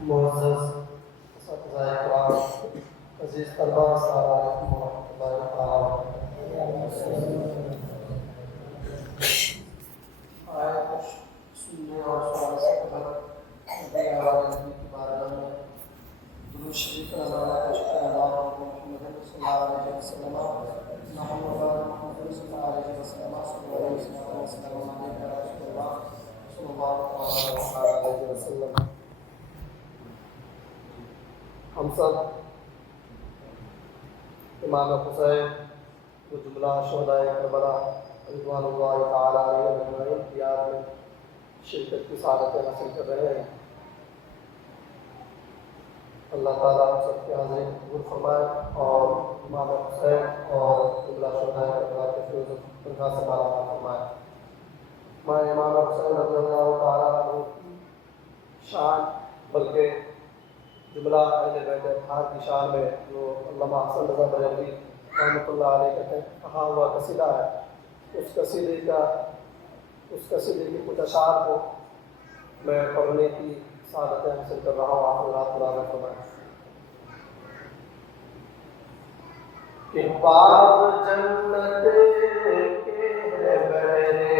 معزز اساتذہ کرام، عزیز طلباء، السلام علیکم ورحمۃ اللہ تعالیٰ وبرکاتہ۔ سننے اور سننے سے قبل نبی عالم کی بارگاہ میں درود شریف کا نظارہ پیش کریں۔ اللہم محمد صلی اللہ علیہ وسلم، محمد صلی اللہ علیہ وسلم، صلی اللہ علیہ وسلم، صلی اللہ علیہ وسلم۔ ہم سب امام حسین و جملہ شہدائے کربلا رضوان اللہ تعالیٰ علیہ اجمعین کی یاد میں شرکت کی سعادتیں حاصل کر رہے ہیں۔ اللہ تعالیٰ ہم سب کی حاضری قبول فرمائے اور امام حسین اور جملہ شہدائے کربلا کے فیض و تنخواہ سے مالا مال فرمائے۔ میں امام حسین رضی اللہ تعالیٰ عنہ کی شان بلکہ جملہ اہل بیت اطہار کی شان میں جو علامہ حسن رضا بریلوی رحمۃ اللہ علیہ کا کہا ہوا قصیدہ ہے، اس قصیدے کی کچھ اشعار کو میں پڑھنے کی سعادتیں حاصل کر رہا ہوں۔ آپ رات قرآن فرمائیں کہ باغ جنت کے ہے بہرے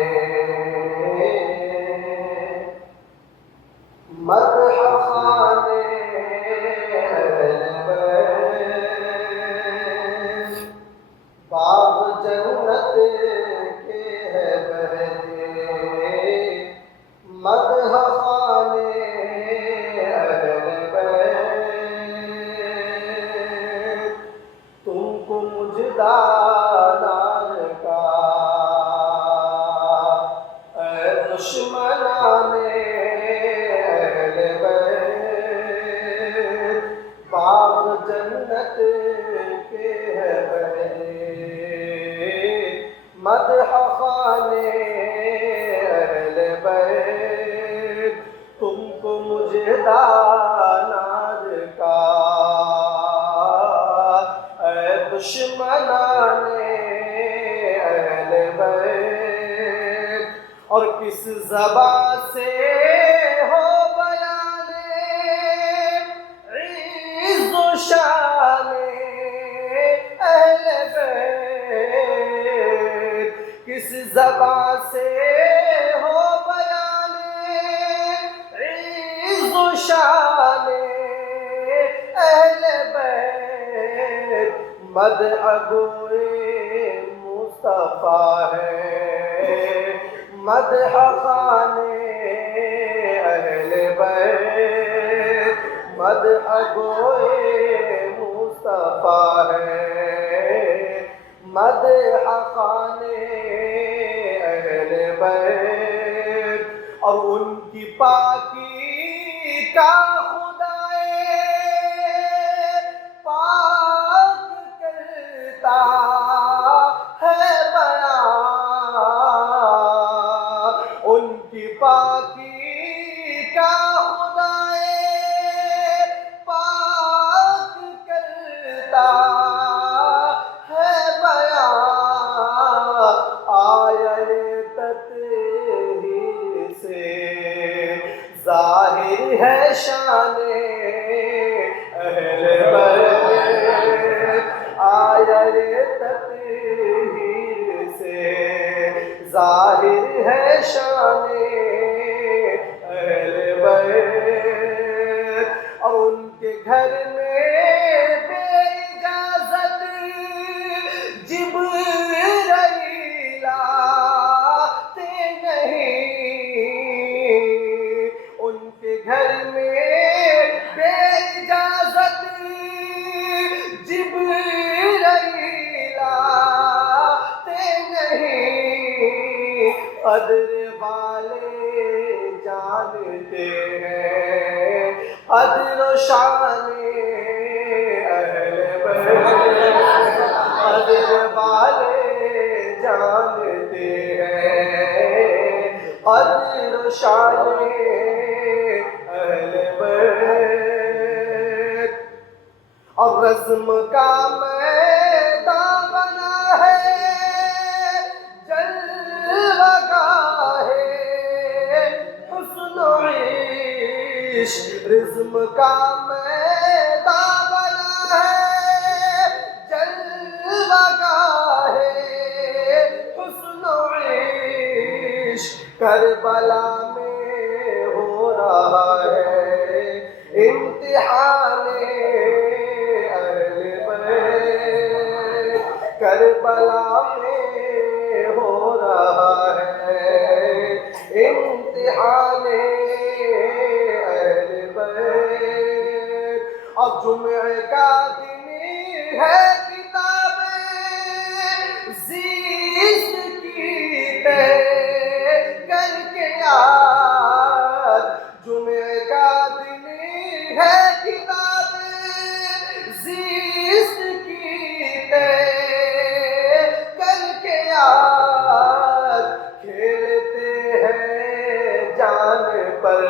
مدح خانے باغ جنت کے ہے بہرے مدح خانے اہل بیت، تم کو مجدہ نار کا اے دشمنان اہل بیت، باغ جنت کے ہے بہرے مدح خانے اہل بیت، تم کو مجدہ نار کا اے دشمنان اہل بیت، اور کس زبان سے ہو بیان عز و شان اہل بیت، کس زبان سے ہو بیان عز و شان اہل بیت، مدح گوئے مصطفیٰ ہے مدح خانے اہل بیت، مدح گوئے مصطفیٰ ہے مدح خانے اہل بیت، اور ان کی پاکی کا خدائے پاک کرتا ہے بیان، ان کی پاکی کا خدائے پاک کرتا ہے بیان، آیے تطہیر سے ظاہر ہے شان اہل بیت، آیے تطہیر سے ظاہر ہے شان اہل بیت، اور ان کے گھر میں بے اجازت جبرائیل آتے نہیں، ان کے گھر میں بے اجازت جبرائیل آتے نہیں، قدر والے جانتے ہیں قدر و شان اہل بیت، قدر والے جانتے ہیں قدر و شان اہل بیت، اور رزم کا میدان بنا ہے جلوہ گاہ حسن و عشق رزم کا میدان بنا ہے، جلوہ گاہ حسن و عشق کربلا میں ہو رہا ہے، امتحان اہل بیت کربلا میں ہو رہا ہے، امتحان اہل بیت۔ اب جمعہ کا دن ہے، کتاب زیست کی طے کر کے یاد، جمعہ کا دن ہے، کتاب زیست کی طے کر کے یاد، کھیلتے ہیں جان پر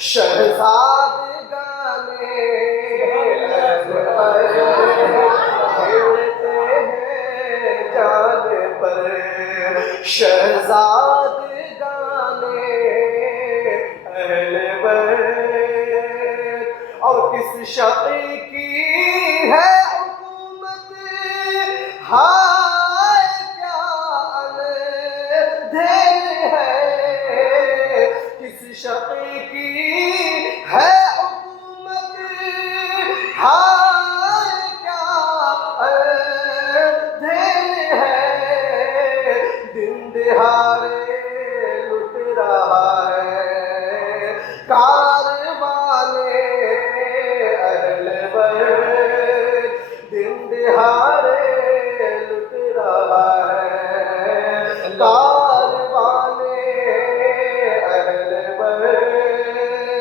شہزاد گانے، کھیلتے ہیں جان پر شہزاد گانے اہل بیت۔ اور کس شقی کی ہے حکومت، ہائے کیا اندھیر ہے، کس شقی کی ہے حکومت، ہائے کیا اندھیر ہے، دن دہاڑے لٹ رہا ہے کارواں اہل بیت، دن دہاڑے لٹ رہا ہے کارواں اہل بیت۔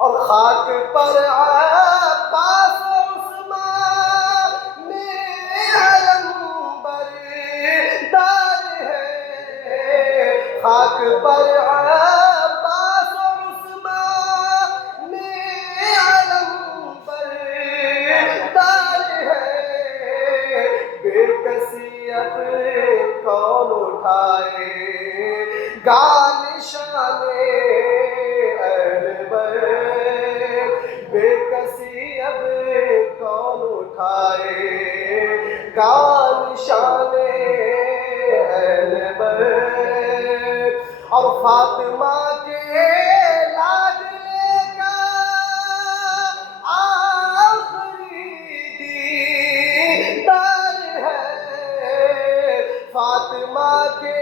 اور خاک پر عباس و عثمان علم بردار ہے، خاک پر عباس و عثمان علم بردار ہے، بے کسی اب کون اٹھائے گا نشان اہل بیت، بے کسی اب کون اٹھائے گا نشان اہل بیت۔ اور فاطمہ کے لاڈلے کا آخری دیدار ہے، فاطمہ کے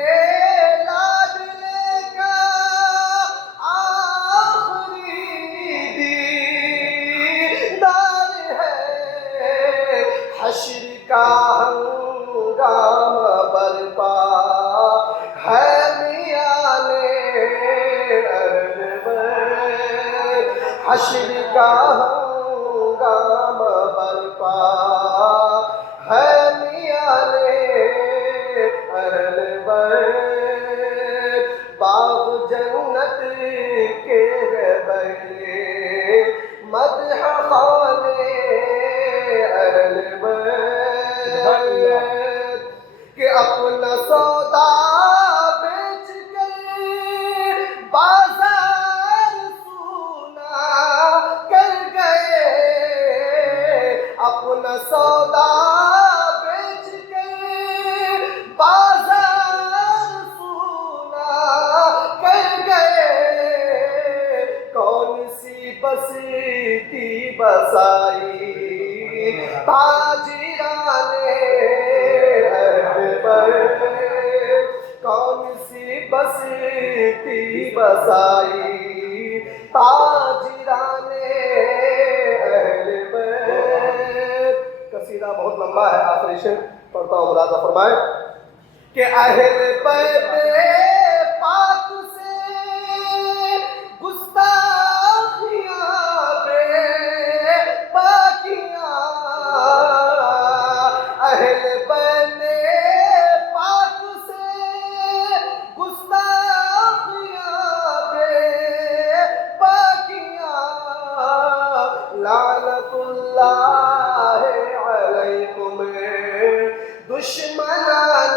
لاڈلے کا آخری دیدار ہے، حشر کا ہنگامہ برپا ہے میان اہل بیت، حشر کا ہنگامہ برپا ہے میان اہل بیت، باغ جنت کے پہلے مدح خانے اہل بیت، کہ اپنا سودا بیچ کر بازار سونا کر گئے، اپنا سودا بیچ کر بازار سونا کر گئے، کون سی بستی بسائی تاجران اہل بیت، کون سی بستی بسائی تاجران اہل بیت۔ قصیدہ بہت لمبا ہے، آخری شعر پڑھتا ہوں، ملاحظہ فرمائے کہ اہل بیت پاک سے گستاخیاں بے باکیاں، اہل بیت پاک سے گستاخیاں بے باکیاں، لعنت اللہ علیکم دشمنان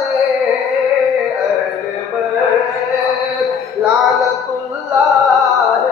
اہل بیت، لعنت اللہ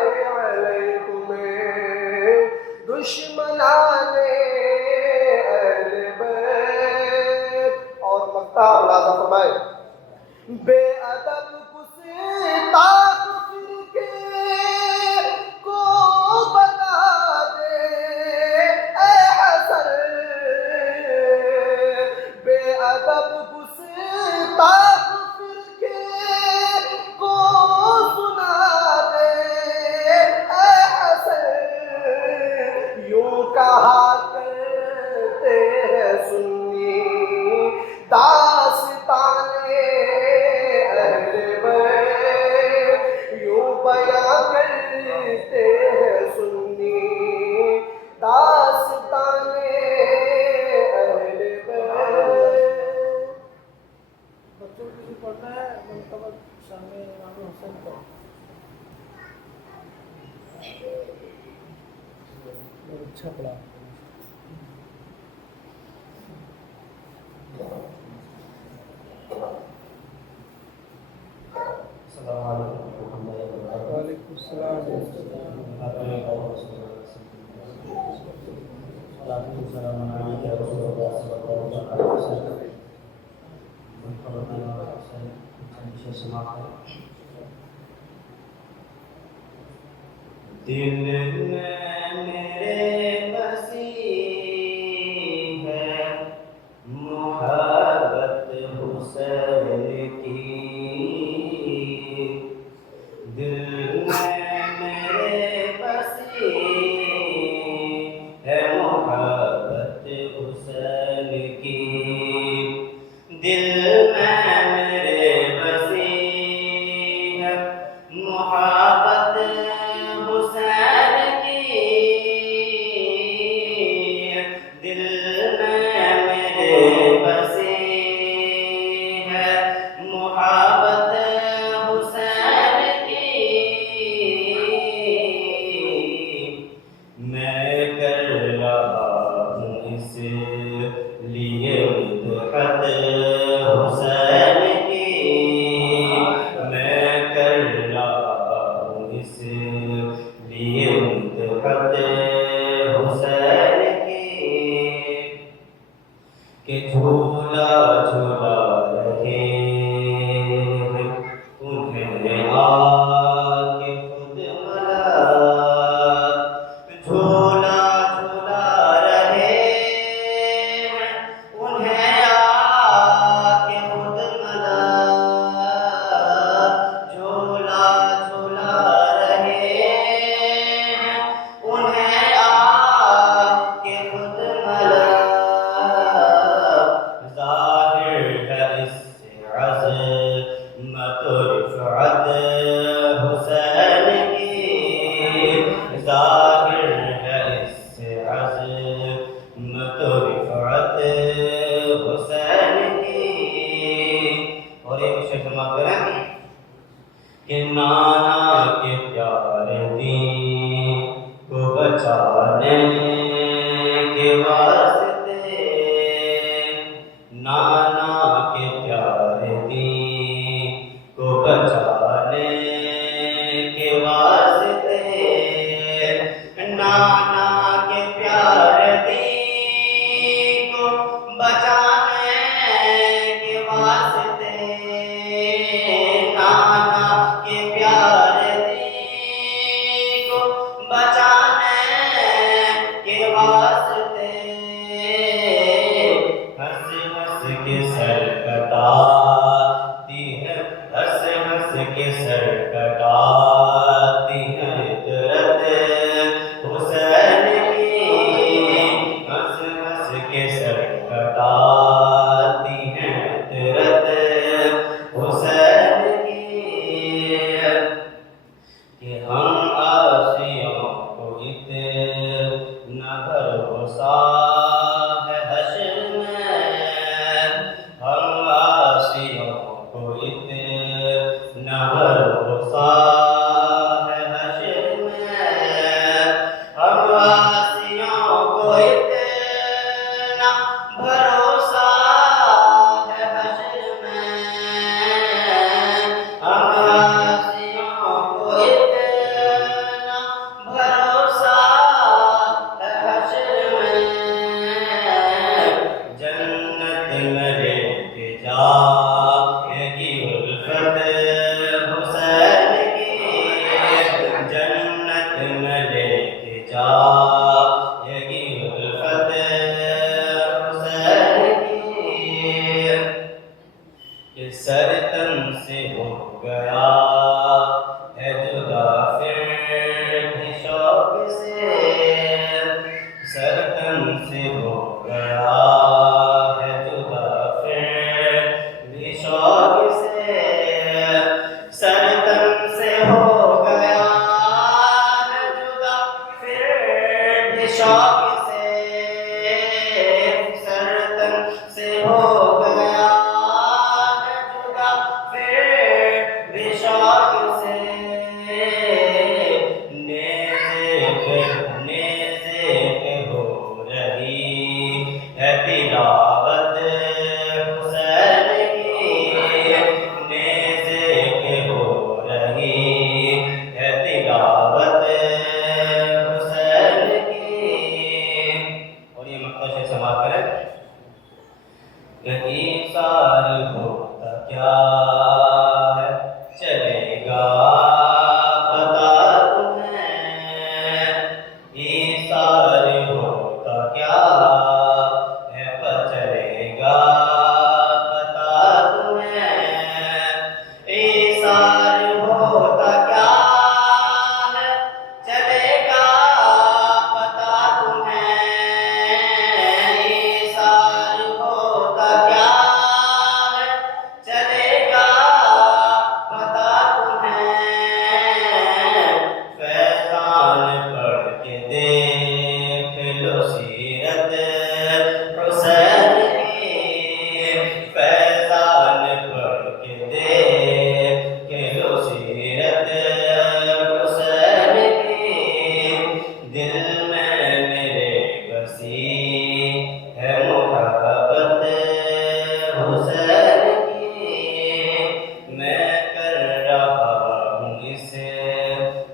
ہیں سنی داستان اہل بیت. بچوں کی پڑھنا ہے منتخب شامل امام حسین کو. اچھا پڑھا. السلام علیکم ورحمۃ اللہ وبرکاتہ. وعلیکم السلام. دل میں میرے بسی ہے محبت حسین کی. دل میں میرے بسی ہے محبت حسین کی. دل میں میرے بسی ہے محبت حسین کی. دل میں میرے بسی ہے محبت حسین کی. میں کر رہا ہوں اس لیے مدحت حسین کی. میں کر رہا ہوں اس لیے مدحت حسین کی کہ جھولا جھولا رہے ہیں انہیں آ کے خود ملا. جھولا جھولا رہے ہیں انہیں آ کے خود ملا. جھولا جھولا رہے ہیں انہیں آ کے خود ملا. ظاہر ہے اس سے عظمت و رفعت حسین کی. ظاہر ہے اس سے عظمت و رفعت حسین کی. اور ایک شعر سماعت کریں کہ نانا کے پیارے دین کو بچانے کے واسطے. نانا کے پیارے دین کو بچانے کے واسطے. نانا کے پیارے دین کو بچانے کے واسطے. نانا کے پیارے دین کو بچانے کے واسطے. ہنس ہنس کے سر کٹاتی ہے ہنس ہنس کے سر کٹاتی ہے عطرت حسین کی. ہنس ہنس کے سر کٹاتی ہے عطرت حسین کی. کہ ہم عاصیوں کو اتنا بھروسہ ہے حشر میں. ہم عاصیوں کو اتنا بھروسہ ہے حشر میں. ہم عاصیوں کو اتنا بھروسہ ہے حشر میں. ہم عاصیوں کو اتنا بھروسہ ہے حشر میں. جنت میں لے کے جائے گی الفت حسین کی. جنت میں لے کے جائے گی الفت حسین کی. کہ سر تن سے ہو گیا ہے جدا پھر بھی شوق سے. سر تن سے ہو گیا ہے جدا پھر بھی شوق سے. سر تن سے ہو گیا ہے نیزے پہ ہو رہی ہے تلاوت حسین کی، نیزے پہ ہو رہی ہے تلاوت حسین کی۔ اور یہ مقطع سے سماعت کریں۔ کہیں سار ہوتا کیا ہے چلے گا پتا تمہیں، ایثار ہوتا کیا ہے چلے گا پتا تمہیں، ایثار ہوتا کیا ہے چلے گا پتا تمہیں، ایثار ہوتا کیا ہے چلے گا پتا تمہیں، فیضان پڑھ کے دیکھ لو سیرت حسین کی، فیضان پڑھ کے دیکھ لو سیرت حسین کی، دل میں میرے بسی ہے محبت حسین کی، میں کر رہا ہوں اس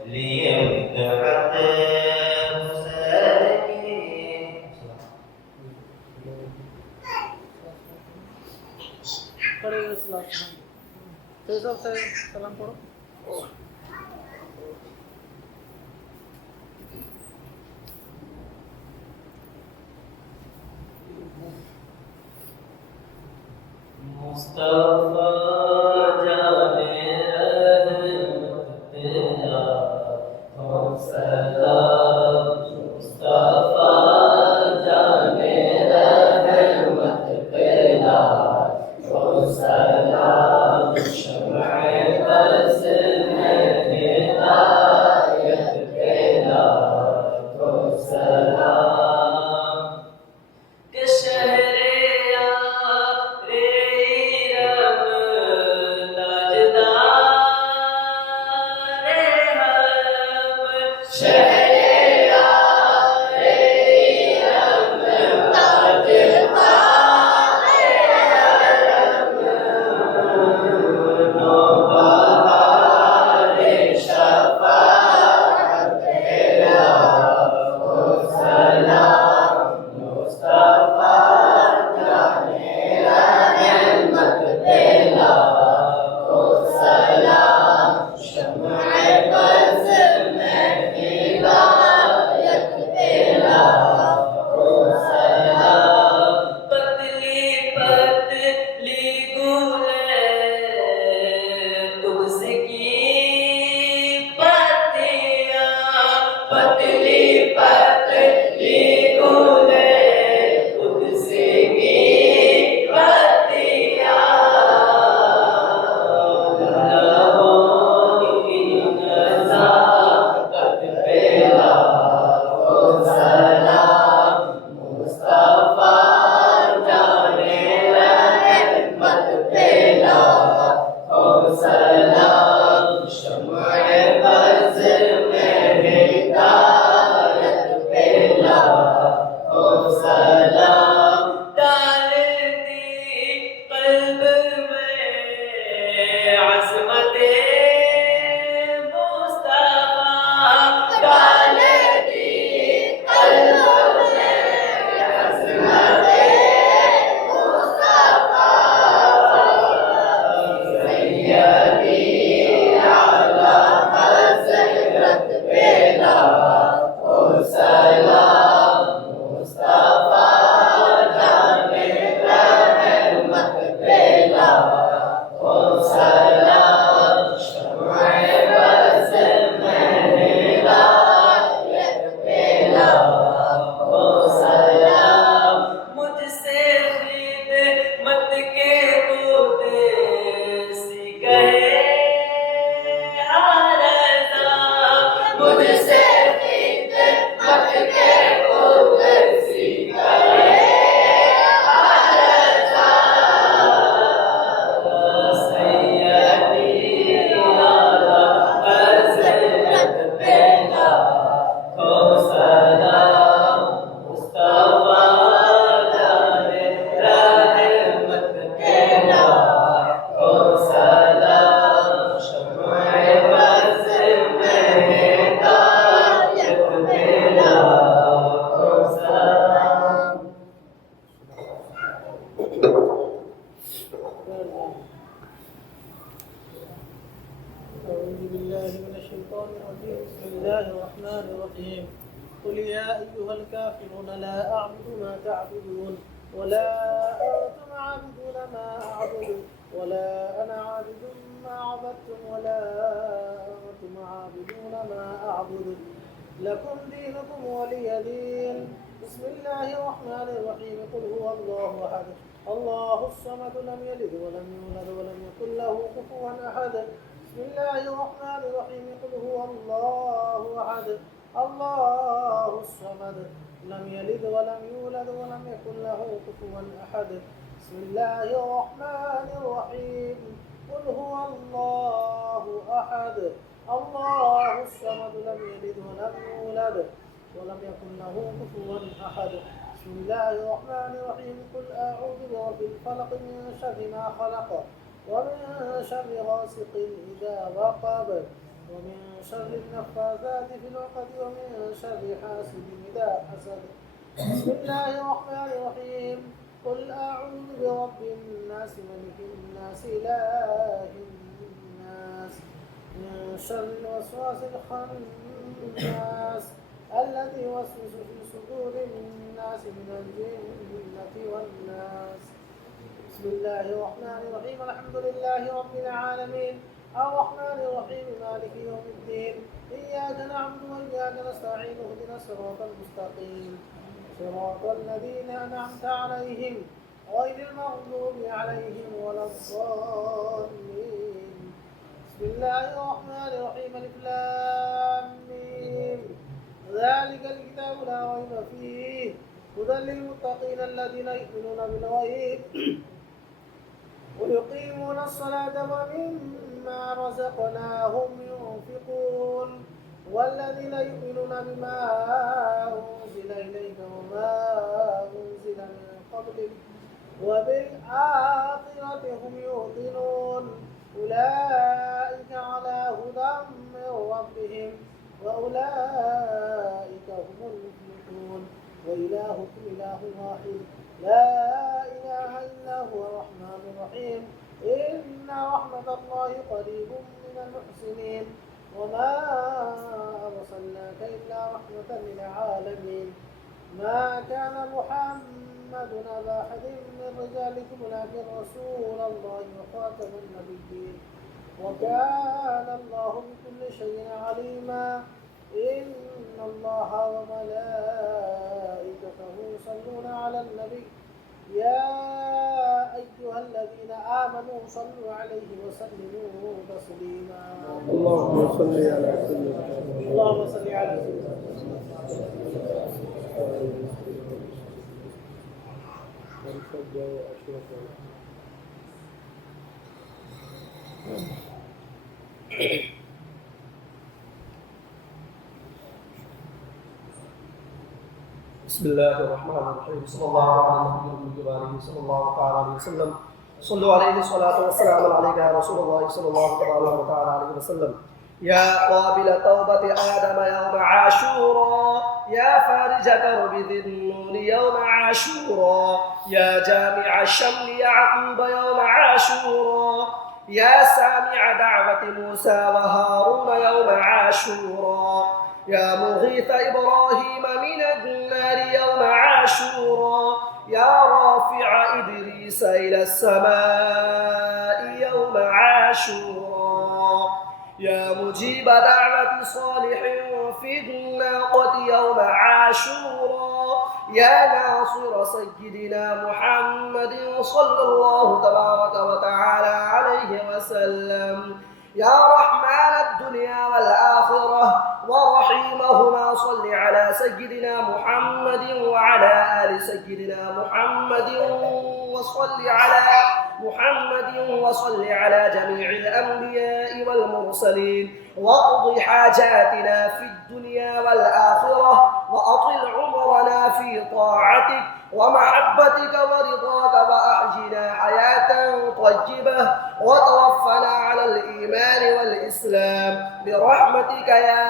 لیے مدحت حسین کی۔ پڑھے گا سلام فیصل سے سلام پڑھو۔ مصطفیٰ جانے رحمت تیرا ہو سلام، مصطفیٰ جانے رحمت تیرا ہو سلام، شمع بز میں ہدایت تیرا ہو سلام، کہ شہر مجھ سے الرحمن الرحيم قل يا أيها الكافرون لا أعبد ما تعبدون ولا أنتم عابدون ما أعبد ولا أنا عابد ما عبدتم ولا أنتم عابدون ما أعبد لكم دينكم ولي دين. بسم الله الرحمن الرحيم قل هو الله أحد الله الصمد لم يلد ولم يولد ولم يكن له كفوا أحد. بسم الله الرحمن الرحيم قل هو الله أحد الله الصمد لم يلد ولم يولد ولم يكن له كفوا أحد. بسم الله الرحمن الرحيم قل هو الله أحد الله الصمد لم يلد ولم يولد ولم يكن له كفوا أحد. بسم الله الرحمن الرحيم قل أعوذ برب الفلق من شر ما خلق ومن شر غاسق إذا وقب ومن شر النفاثات في العقد ومن شر حاسد إذا حسد. بسم الله الرحمن الرحيم قل أعوذ برب الناس ملك الناس إله الناس من شر الوسواس الخناس الذي يوسوس في صدور الناس من الجنة والناس. بسم الله الرحمن الرحيم الحمد لله رب العالمين الرحمن الرحيم مالك يوم الدين إياك نعبد وإياك نستعين اهدنا الصراط المستقيم صراط الذين أنعمت عليهم غير المغضوب عليهم ولا الضالين. بسم الله الرحمن الرحيم ألف لام ميم ذلك الكتاب لا ريب فيه هدى للمتقين الذين يؤمنون بالغيب ويقيمون الصلاة ومما رزقناهم ينفقون والذين يؤمنون بما أنزل إليك وما أنزل من قبلك وبالآخرة هم يوقنون أولئك على هدى من ربهم وأولئك هم المفلحون. وإلهكم إله واحد لا إله إلا هو الرحمن الرحيم إن رحمة الله قريب من المحسنين وما أرسلناك إلا رحمة للعالمين. ما كان محمد أبا أحد من رجالكم ولكن رسول الله وخاتم النبيين وكان الله بكل شيء عليما. إن الله وملائكته يصلون على النبي يا أيها الذين آمنوا صلوا عليه وسلموا تسليما. اللهم صل على سيدنا اللهم صل على سيدنا بسم الله الرحمن الرحيم صلى الله على النبي وآله صلى الله تعالى عليه وسلم. صلوا عليه الصلاة والسلام عليك يا رسول الله صلى الله تعالى عليه وسلم. يا قابل توبة آدم يوم عاشوراء يا فارج كرب ذي النون يوم عاشوراء يا جامع الشمل يعقوب يوم عاشوراء يا سامع دعوة موسى وهارون يوم عاشوراء يا مغيث إبراهيم من النار يوم عاشوراء يا رافع إدريس إلى السماء يوم عاشوراء يا مجيب دعوة صالح في الناقة يوم عاشوراء يا ناصر سيدنا محمد صلى الله تبارك وتعالى عليه وسلم يا رحمن الدنيا والآخرة ورحيمهما صل على سيدنا محمد وعلى آل سيدنا محمد وصل على جميع الأنبياء والمرسلين واقض حاجاتنا في الدنيا والآخرة وأطل عمرنا في طاعتك ومحبتك ورضاك وأحينا حياة طيبة وتوفنا على الإيمان والإسلام برحمتك يا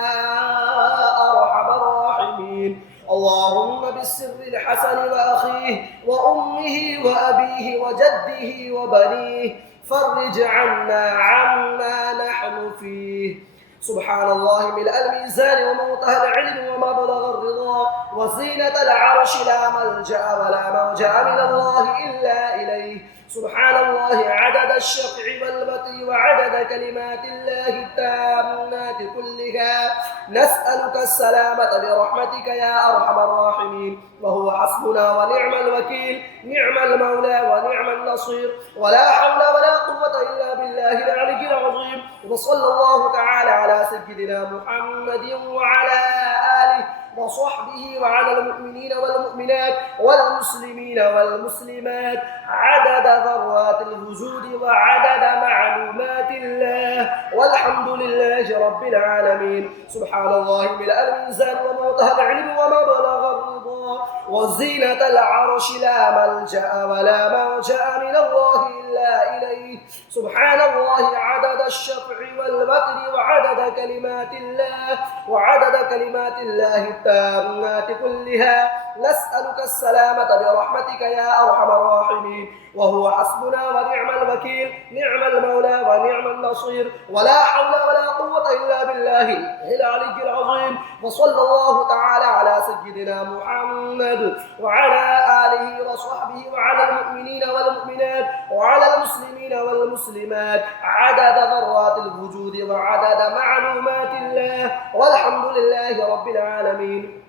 أرحم الراحمين. اللهم بالسر الحسن وأخيه وأمه وأبيه وجده وبنيه فرج عنا عما نحن فيه. سبحان الله ملء الميزان ومنتهى العلم ومبلغ الرضا وزينة العرش لا ملجأ ولا ملجأ من الله إلا إليه سبحان الله عدد الشفع والبطر وعدد كلمات الله التامات كلها نسألك السلامة برحمتك يا أرحم الراحمين وهو حسبنا ونعم الوكيل نعم المولى ونعم النصير ولا حول ولا قوة إلا بالله العلي العظيم وصلى الله تعالى على سيدنا محمد وعلى آله وصحبه وعلى المؤمنين والمؤمنات والمسلمين والمسلمات عدد ذرات الوجود وعدد معلومات الله والحمد لله رب العالمين سبحان الله ملء الميزان ومنتهى العلم ومبلغ الرضا وزينة العرش لا ملجأ ولا ملجأ من الله إلا إليه سبحان الله عدد الشفع والبطر وعدد كلمات الله التامات كلها نسألك السلامة برحمتك يا أرحم الراحمين وهو حسبنا ونعم الوكيل نعم المولى ونعم النصير ولا حول ولا قوة إلا بالله العلي العظيم وصلى الله تعالى على سيدنا محمد وعلى آله وصحبه وعلى المؤمنين والمؤمنات وعلى المسلمين والمسلمات عدد ذرات الوجود وعدد معلومات الله والحمد لله رب العالمين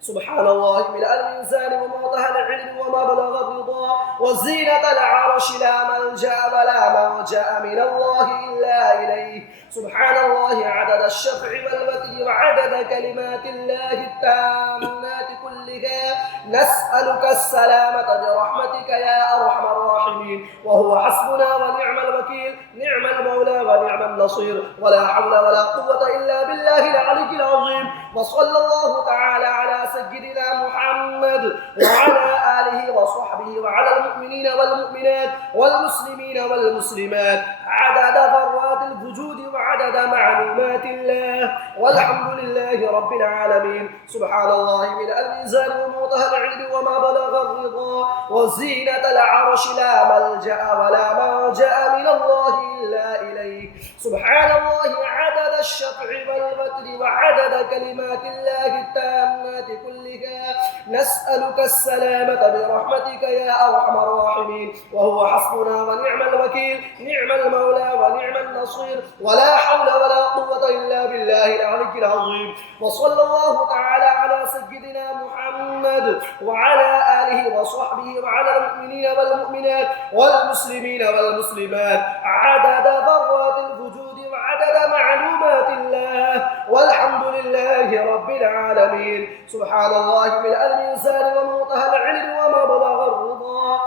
سبحان الله ملء الميزان ومنتهى العلم ومبلغ الرضا وزينة العرش لا ملجأ ولا ملجأ من الله إلا إليه سبحان الله عدد الشفع والبطر وعدد كلمات الله التامات كلها نسألك السلامة برحمتك يا أرحم الراحمين وهو حسبنا ونعم الوكيل نعم المولى ونعم النصير ولا حول ولا قوة إلا بالله العلي العظيم وصلى الله تعالى على سيدنا محمد وعلى آله وصحبه وعلى المؤمنين والمؤمنات والمسلمين والمسلمات عدد ذرات الوجود وعدد معلومات الله والحمد لله رب العالمين سبحان الله ملء الميزان ومنتهى العلم وما بلغ الرضا وزينة العرش لا ملجأ ولا ملجأ من الله إلا إليه سبحان الله عدد الشفع والبطر وعدد كلمات الله التامات كلها نسألك السلامة برحمتك يا أرحم الراحمين وهو حسبنا ونعم الوكيل نعم المولى ونعم النصير ولا حول ولا قوة إلا بالله العلي العظيم وصلى الله تعالى على سيدنا محمد وعلى آله وصحبه وعلى المؤمنين والمؤمنات والمسلمين والمسلمات عدد ذرات الوجود وعدد معلومات الله والحمد لله رب العالمين سبحان الله ملء الميزان ومنتهى العلم وما بلغ الرضا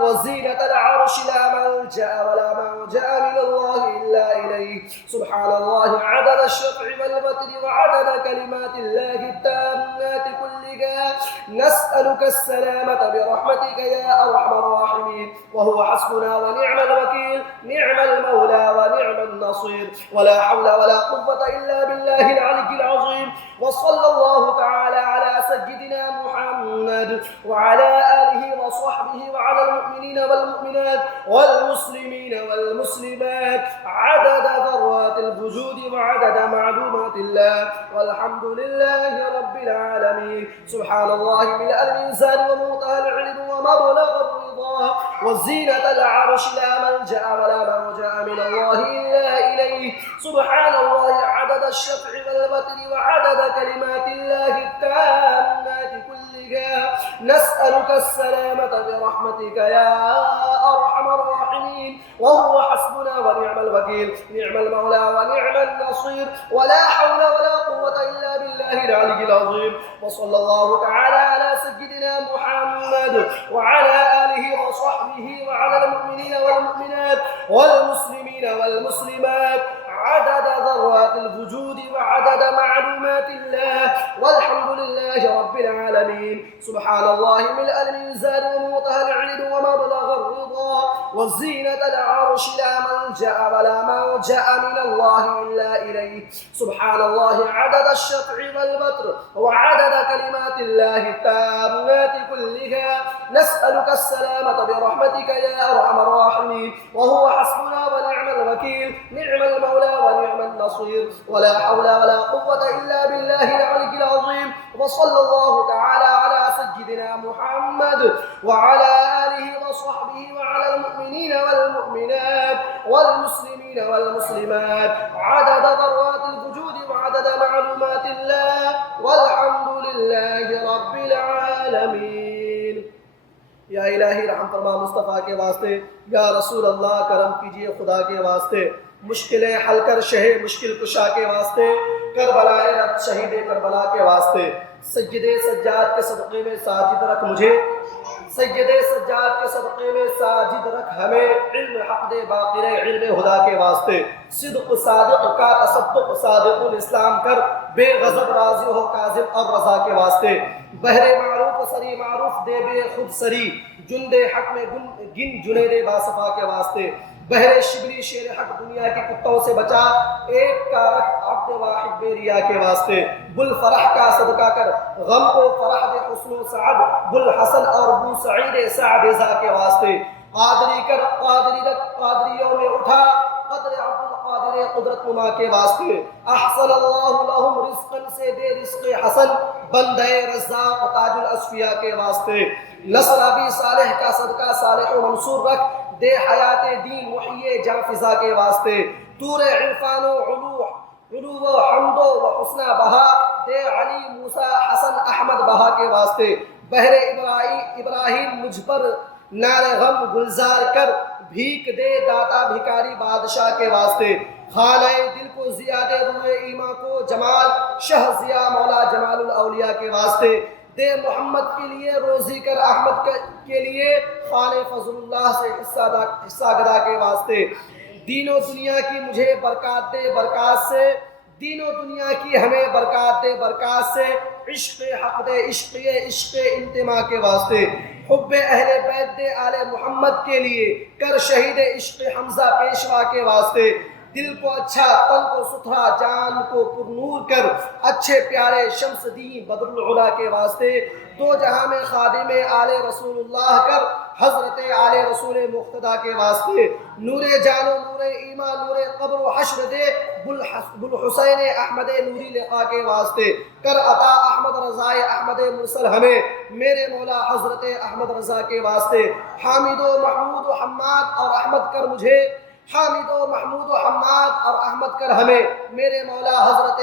وزينة العرش لا ملجأ ولا ملجأ من الله إلا إليه سبحان الله عدد الشفع والبطر وعدد كلمات الله التامات كلها نسألك السلامة برحمتك يا أرحم الراحمين وهو حسبنا ونعم الوكيل نعم المولى ونعم النصير ولا حول ولا قوة إلا بالله العلي العظيم وصلى الله تعالى على سيدنا محمد وعلى آله وصحبه وعلى المؤمنين والمؤمنات والمسلمين والمسلمات عدد ذرات الوجود وعدد معلومات الله والحمد لله رب العالمين سبحان الله ملء الميزان ومنتهى العلم ومبلغ الرضا وزينة العرش لا ملجأ ولا ملجأ من الله إلا إليه سبحان الله عدد الشفع والبطر وعدد كلمات الله التامات كلها نسألك السلامة برحمتك يا أرحم الراحمين وهو حسبنا ونعم الوكيل نعم المولى ونعم النصير ولا حول ولا قوة إلا بالله العلي العظيم وصلى الله تعالى على سيدنا محمد وعلى آله وصحبه وعلى المؤمنين والمؤمنات والمسلمين والمسلمات عدد ذرات الوجود وعدد معلومات الله والحمد لله رب العالمين سبحان الله ملء الميزان ومنتهى العلم ومبلغ الرضا وزينة العرش لا ملجأ ولا موجأ من الله إلا إليه سبحان الله عدد الشفع والوتر وعدد كلمات الله التامات كلها نسألك السلامة برحمتك يا أرحم الراحمين وهو حسبنا ونعم الوكيل نعم المولى ونعم النصير ولا حول ولا قوة إلا بالله العلي العظيم وصلى الله تعالى على سيدنا محمد وعلى آله وصحبه وعلى المؤمنين والمؤمنات والمسلمين والمسلمات عدد ذرات الوجود وعدد معلومات الله والحمد لله رب العالمين یا الہی رحم فرما مصطفیٰ کے واسطے، یا رسول اللہ کرم کیجئے خدا کے واسطے، مشکلیں حل کر شہ مشکل کشا کے واسطے، کربلا رب شہید کربلا کے واسطے، سید سجاد کے صدقے میں ساجد رکھ مجھے، سید سجاد کے صدقے میں ساجد رکھ ہمیں، علم حق دے باقی رہے علم خدا کے واسطے، صدق صادق کا تصدق صادق الاسلام کر، بے غضب راضی ہو کاظم اور رضا کے واسطے، بہر معروف سری معروف دے بے خود سری، جند حق میں گن جنید باصفا کے واسطے، بہر شبلی شیر حق دنیا کے کتوں سے بچا، ایک کا رکھ عبد واحد بے ریا کے واسطے، بل فرح کا صدقہ کر غم کو فرح دے حسن و سعد، بل حسن اور بو سعید سعد ذا کے واسطے، قادری کر قادری رکھ قادریوں میں اٹھا، قدر عبد القادر قدرت نما کے واسطے، احسن اللہ لہم رزقا سے دے رزق حسن، بندہ رزاق تاج الاصفیاء کے واسطے، نصر ابی صالح کا صدقہ صالح و منصور رکھ، دے حیات دین محیے جاں فضا کے واسطے، طور عرفان و علو و حمد و حسنہ بہا، دے علی موسیٰ حسن احمد بہا کے واسطے، بہر ابراہیم مجھ پر نار غم گلزار کر، بھیک دے داتا بھکاری بادشاہ کے واسطے، خانہ دل کو زیادہ روئے ایمان کو جمال، شہ ضیاء مولا جمال الاولیاء کے واسطے، دے محمد کے لیے روزی کر احمد کے لیے، خانہ فضل اللہ سے حصہ گدا کے واسطے، دین و دنیا کی مجھے برکات دے برکات سے، دین و دنیا کی ہمیں برکات دے برکات سے، عشق حق دے عشق انتماء کے واسطے، حب اہل بیت دے آل محمد کے لیے، کر شہید عشق حمزہ پیشوا کے واسطے، دل کو اچھا تن کو ستھرا جان کو پرنور کر، اچھے پیارے شمس دین بدر العلا کے واسطے، دو جہاں میں خادم آل رسول اللہ کر، حضرت آل رسول مقتدیٰ کے واسطے، نور جان و نور ایمان نور قبر و حشر دے، بلحسین احمد نوری لقا کے واسطے، کر عطا احمد رضا احمد مرسل ہمیں، میرے مولا حضرت احمد رضا کے واسطے، حامد و محمود و حماد اور احمد کر مجھے، حامد و محمود و حماد اور احمد کر ہمیں، میرے مولا حضرت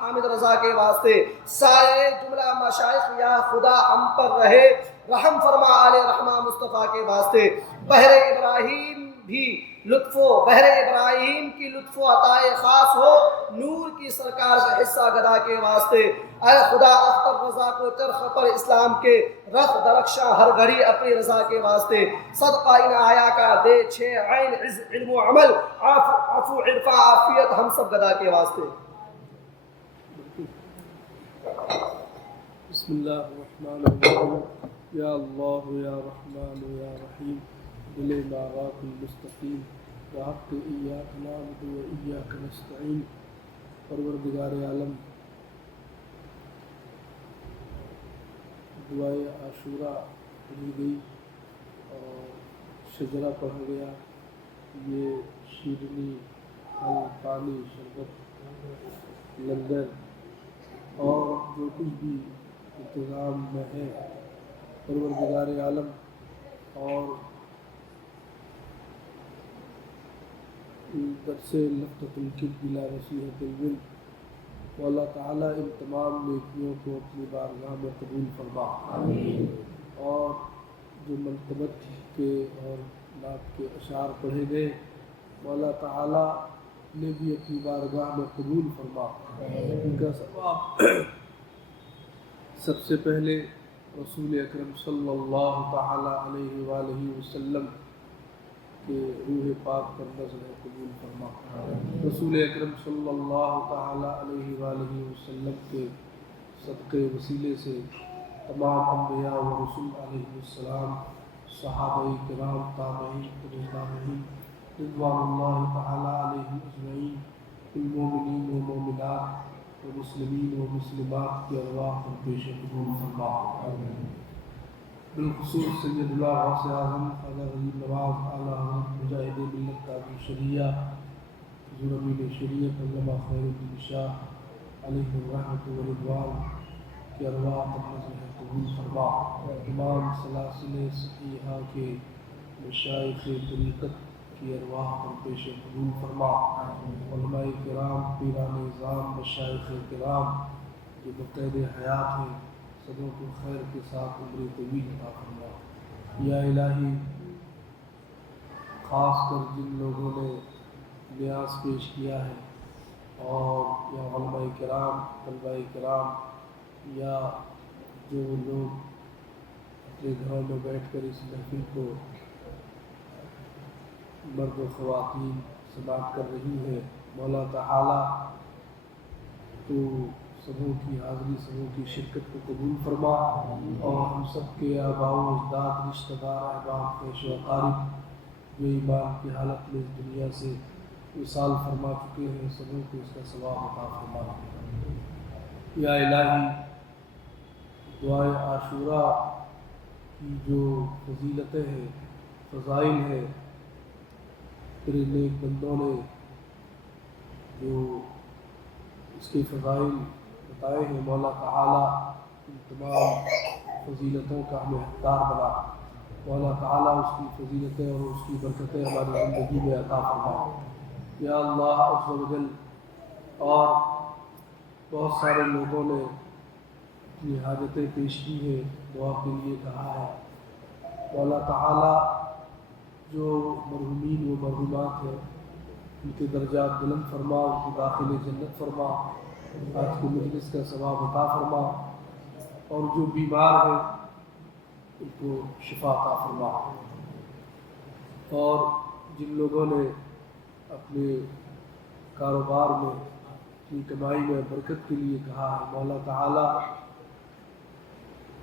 حامد رضا کے واسطے، سارے جملہ مشائخ یا خدا ہم پر رہے، رحم فرما آل رحمہ مصطفیٰ کے واسطے، بحر ابراہیم بھی لطف و بحر ابراہیم کی لطف و عطائے خاص ہو، نور کی سرکار کا حصہ گدا کے واسطے، اے خدا اختر رضا کو چرخ پر اسلام کے رخ درخشاں ہر گھڑی اپنی رضا کے واسطے، صدقہ ان آیا کا دے چھ عین عز علم و عمل، عفو عرفہ عافیت ہم سب گدا کے واسطے۔ بسم اللہ الرحمن الرحیم، یا اللہ یا رحمان یا رحیم، دل باغات المستقیم، وحق ایاک نعبد و ایاک نستعین، پروردگار عالم، دعائے عاشورہ پڑھی گئی اور شجرہ پڑھا گیا، یہ شیرنی پھل پانی شربت لنگر اور جو کچھ بھی انتظام میں ہے پروردگار عالم اور درس لفتۃ الکلب بلا نصیحۃ الول، وہ اللہ تعالیٰ ان تمام نیکیوں کو اپنی بارگاہ میں قبول فرما، اور جو منقبت کے اور نعت کے اشعار پڑھے گئے وہ اللہ تعالیٰ نے بھی اپنی بارگاہ میں قبول فرما، ان کا ثواب سب سے پہلے رسول اکرم صلی اللہ تعالیٰ علیہ وآلہ وسلم کہ روح پاک پر نظر قبول فرما، رسول اکرم صلی اللہ تعالیٰ علیہ وآلہ وسلم کے صدقے وسیلے سے تمام انبیاء و رسول علیہ السلام صحابہ کرام تابعین تابعین رضوان اللہ تعالی علیہم اجمعین، المومنین و مومنات و مسلمین و مسلمات کی ارواح پر پیش قبول فرما۔ بالخصوص سید اللہ غوث اعظم خواجہ غریب نواز اعلیٰ حضرت مجاہد ملت تاج الشریعہ حضور امین شریعت علامہ خیر الدین شاہ علیہ الرحمۃ والرضوان کی ارواح پر نظر قبول فرما۔ تمام سلاسل صحیحہ کے مشائخ طریقت کی ارواح پر پیش قبول فرما۔ علماء کرام، پیران نظام، مشائخ کرام جو مقید حیات ہیں، سبوں کو خیر کے ساتھ عمر طویل عطا فرما۔ یا الہی، خاص کر جن لوگوں نے نیاز پیش کیا ہے اور یا علماء کرام، طلباء کرام، یا جو لوگ اپنے گھروں میں بیٹھ کر اس محفل کو مرد و خواتین سماعت کر رہی ہے، مولا تعالی تو سبوں کی حاضری، سبوں کی شرکت کو قبول فرما، اور ہم سب کے آباء و اجداد، رشتہ دار، احباب، خیش و اقارب جو ایمان کی حالت میں اس دنیا سے وصال فرما چکے ہیں، سبوں کو اس کا ثواب عطا فرما۔ یا الہی، دعائے عاشوراء کی جو فضیلتیں ہیں، فضائل ہیں، تیرے نیک بندوں نے جو اس کے فضائل بتائے ہیں، مولا تعالیٰ ان تمام فضیلتوں کا ہمیں حقدار بنا۔ مولا تعالیٰ اس کی فضیلتیں اور اس کی برکتیں ہماری زندگی میں عطا فرما۔ یا اللہ عز و جل، اور بہت سارے لوگوں نے اپنی حاجتیں پیش کی ہیں، دعا کے لیے کہا ہے، مولا تعالیٰ جو مرحومین و مرحومات ہیں ان کے درجات بلند فرما، ان کو داخل جنت فرما، آج کے مجلس کا ثواب عطا فرما، اور جو بیمار ہیں ان کو شفا عطا فرما، اور جن لوگوں نے اپنے کاروبار میں، اپنی کمائی میں برکت کے لیے کہا ہے، مولا تعالیٰ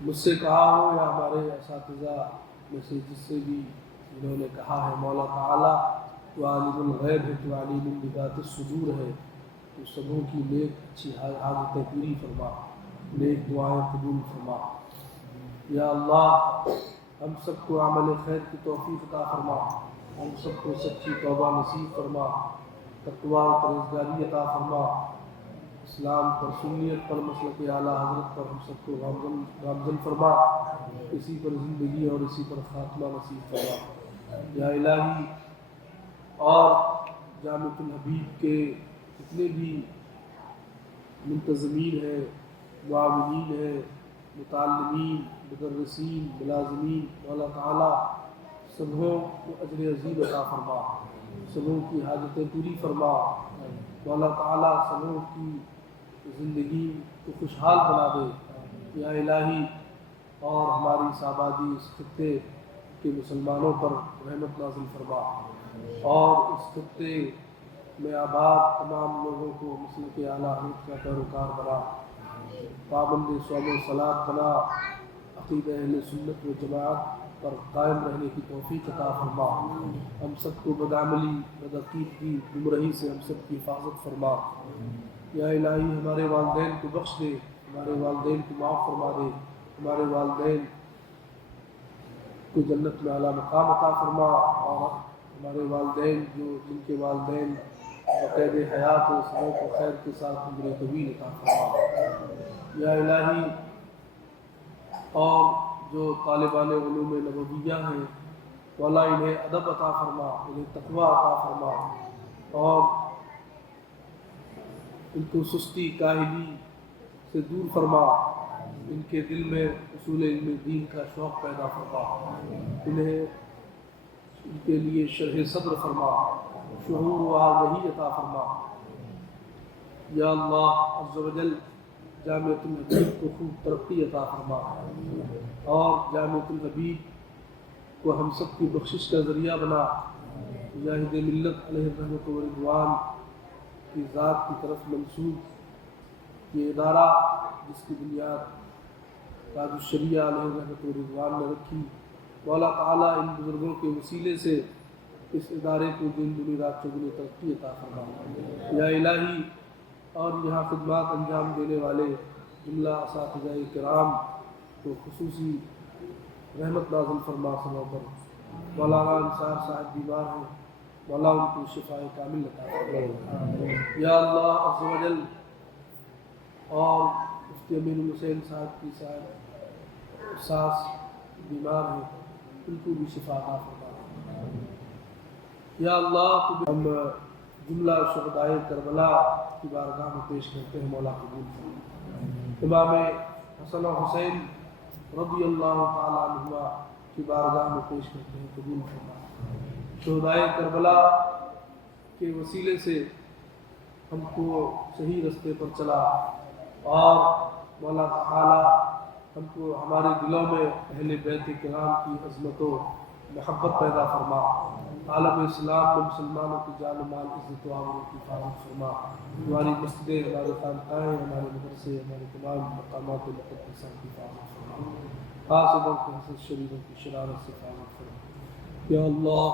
مجھ سے کہا ہو یا ہمارے اساتذہ میں سے جس سے بھی جنہوں نے کہا ہے، مولا تعالیٰ تو عالم الغیب ہے، تو علیم بذات الصدور ہے، تو سبوں کی نیک اچھی حاجتیں پوری فرما، نیک دعائیں قبول فرما۔ یا اللہ، ہم سب کو عمل خیر کی توفیق عطا فرما، ہم سب کو سچی توبہ نصیب فرما، تقوی و پرہیزگاری عطا فرما، اسلام پر، سنیت پر، مسلک اعلیٰ حضرت پر ہم سب کو گامزن فرما، اسی پر زندگی اور اسی پر خاتمہ نصیب فرما۔ یا الہی، اور جامعۃ الحبیب کے جتنے بھی منتظمین ہیں، معاونین ہیں، متعلمین، مدرسین، ملازمین، مولا تعالیٰ سبوں کو اجر عظیم عطا فرما، سبوں کی حاجتیں پوری فرما، مولا تعالیٰ سبوں کی زندگی کو خوشحال بنا دے۔ یا الہی، اور ہماری اس آبادی، اس خطے کے مسلمانوں پر رحمت نازل فرما، اور اس خطے میں آباد تمام لوگوں کو مسلک اعلیٰ حضرت کا پیروکار بنا، پابند صوم و صلاۃ بنا، عقیدہ اہل سنت و جماعت پر قائم رہنے کی توفیق عطا فرما، ہم سب کو بدعملی، بدعقیدگی، گمراہی سے ہم سب کی حفاظت فرما۔ یا الہی، ہمارے والدین کو بخش دے، ہمارے والدین کو معاف فرما دے، ہمارے والدین کو جنت میں اعلیٰ مقام عطا فرما، اور ہمارے والدین جن کے والدین بقید حیات ہیں، سبوں کو خیر کے ساتھ عمر طویل عطا فرما۔ یا الہی، اور جو طالبان علوم نبویہ ہیں، مولا انہیں ادب عطا فرما، انہیں تقوی عطا فرما، اور ان کو سستی کاہلی سے دور فرما، ان کے دل میں اصول علم دین کا شوق پیدا فرما، انہیں ان کے لیے شرح صدر فرما، شعور و آگہی عطا فرما۔ یا اللہ عز و جل، جامعۃ الحبیب کو خوب ترقی عطا فرما، اور جامعۃ الحبیب کو ہم سب کی بخشش کا ذریعہ بنا، مجاہد ملت علیہ الرحمۃ والرضوان کی ذات کی طرف منسوب یہ ادارہ، جس کی بنیاد تاج الشریعہ علیہ الرحمۃ والرضوان نے رکھی، مولا تعالیٰ ان بزرگوں کے وسیلے سے اس ادارے کو دن دنی رات چگنی ترقی عطا فرما یا الہی، اور یہاں خدمات انجام دینے والے جملہ اساتذہ کرام کو خصوصی رحمت نازل فرما سما پر۔ مولانا انصار صاحب بیمار ہیں، مولا ان کو شفاء کامل عطا فرما یا اللہ عز و جل، اور مفتی امین الحسین صاحب کی ساس بیمار ہیں، ان کو بھی شفا عطا فرما یا اللہ۔ تو ہم جملہ شہدائے کربلا کی بارگاہ میں پیش کرتے ہیں، مولا قبول فرما۔ امام حسن و حسین رضی اللہ تعالیٰ عنہما کی بارگاہ میں پیش کرتے ہیں، قبول فرما۔ شہدائے کربلا کے وسیلے سے ہم کو صحیح رستے پر چلا، اور مولا تعالیٰ ہم کو ہمارے دلوں میں اہل بیت کرام کی عظمت و محبت پیدا فرما۔ عالم اسلام میں مسلمانوں کی جان و مال عزت و آبرو کی حفاظت فرما۔ ہماری مسجدیں، ہمارے خانقاہیں، ہمارے مدرسے، ہمارے تمام مقامات مقدسہ کی حفاظت فرما۔ فاسدوں کی حسد، شریروں کی شرارت سے حفاظت فرما یا اللہ۔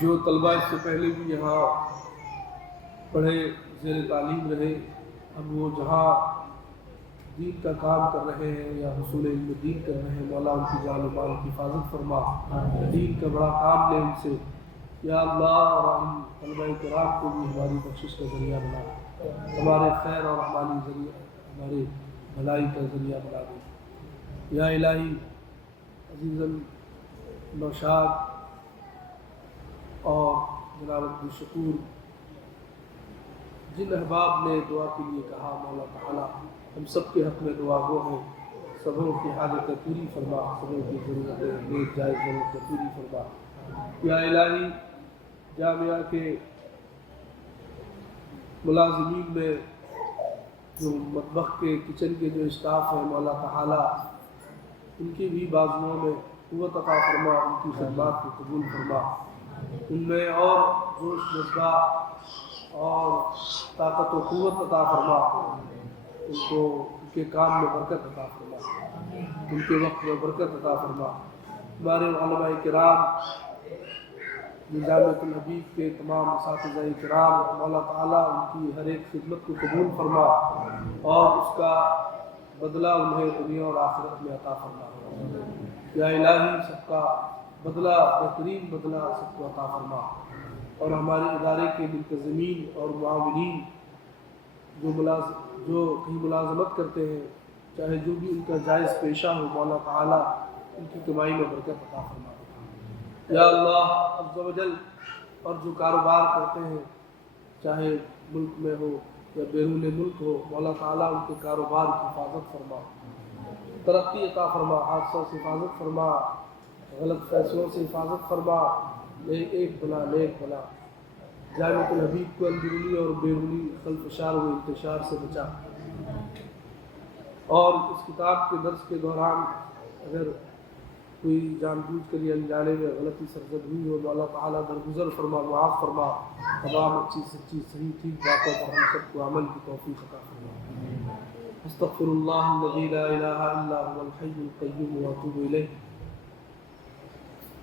جو طلبہ اس سے پہلے بھی یہاں پڑھے، زیر تعلیم رہے، اب وہ جہاں دین کا کام کر رہے ہیں یا حصول علم دین کر رہے ہیں، مولا ان کی جان و مال کی حفاظت فرما، دین کا بڑا کام لے ان سے یا اللہ، اور ان طلبہ کرام کو بھی ہماری بخشش کا ذریعہ بنا، ہمارے خیر اور ہماری ذریعہ، ہمارے بھلائی کا ذریعہ بنا دے یا الہی۔ عزیزاً نوشاد اور جناب عبدالشکور جن احباب نے دعا کے لیے کہا، مولا تعالیٰ ہم سب کے حق میں دعا گو ہیں، سبوں کی حاجتیں پوری فرما، سبوں کی ضرورتیں نیک جائز ضرورتیں پوری فرما یا الہی۔ جامعہ کے ملازمین میں جو مطبخ کے کچن کے جو اسٹاف ہیں، مولا تعالیٰ ان کی بھی بازوؤں میں قوت عطا فرما، ان کی خدمات کو قبول فرما، ان میں اور جوش جذبہ اور طاقت و قوت عطا فرما، ان کو ان کے کام میں برکت عطا فرما، ان کے وقت میں برکت عطا فرما۔ ہمارے علماء کرام، جامعۃ الحبیب کے تمام اساتذہ کرام، مولا تعالیٰ ان کی ہر ایک خدمت کو قبول فرما، اور اس کا بدلہ انہیں دنیا اور آخرت میں عطا فرما یا الہی۔ سب کا بدلہ، بہترین بدلہ سب کو عطا فرما، اور ہمارے ادارے کے منتظمین اور معاونین جو کہیں ملازمت کرتے ہیں، چاہے جو بھی ان کا جائز پیشہ ہو، مولا تعالیٰ ان کی کمائی میں برکت عطا فرما یا اللہ عز و جل۔ اور جو کاروبار کرتے ہیں، چاہے ملک میں ہو یا بیرون ملک ہو، مولا تعالیٰ ان کے کاروبار کی حفاظت فرما، ترقی عطا فرما، حادثوں سے حفاظت فرما، غلط فیصلوں سے حفاظت فرما، ایک بنا نیک بنا۔ جامعۃ الحبیب کو اندرونی اور بیرونی خلفشار و انتشار سے بچا، اور اس کتاب کے درس کے دوران اگر کوئی جان بوجھ کر یا انجانے میں غلطی سرزد ہوئی ہو، مولا تعالیٰ درگزر فرما، معاف فرما، تمام اچھی سچی صحیح ٹھیک باتوں پر ہم سب کو عمل کی توفیق عطا فرما۔ استغفر اللہ الذی لا الہ الا هو الحی القیوم واتوب الیہ۔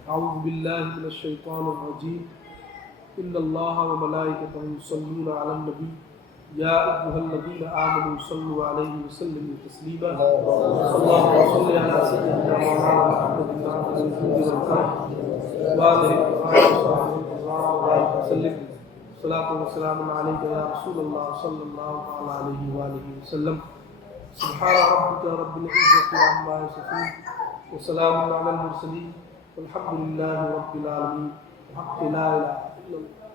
اعوذ باللہ من الشیطان الرجیم۔ ان اللہ وملائکتہ یصلون علی النبی یا ایھا الذین آمنوا صلوا علیہ وسلموا تسلیما۔ اللہم صل علی سیدنا مولانا محمد وسلم۔ صلاۃ وسلام علیک یا رسول اللہ صلی اللہ علیہ وآلہ وسلم۔ سبحان ربک رب العزۃ عما یصفون وسلام علی المرسلین والحمد للہ رب العالمین۔ حق لا الہ الا اللہ۔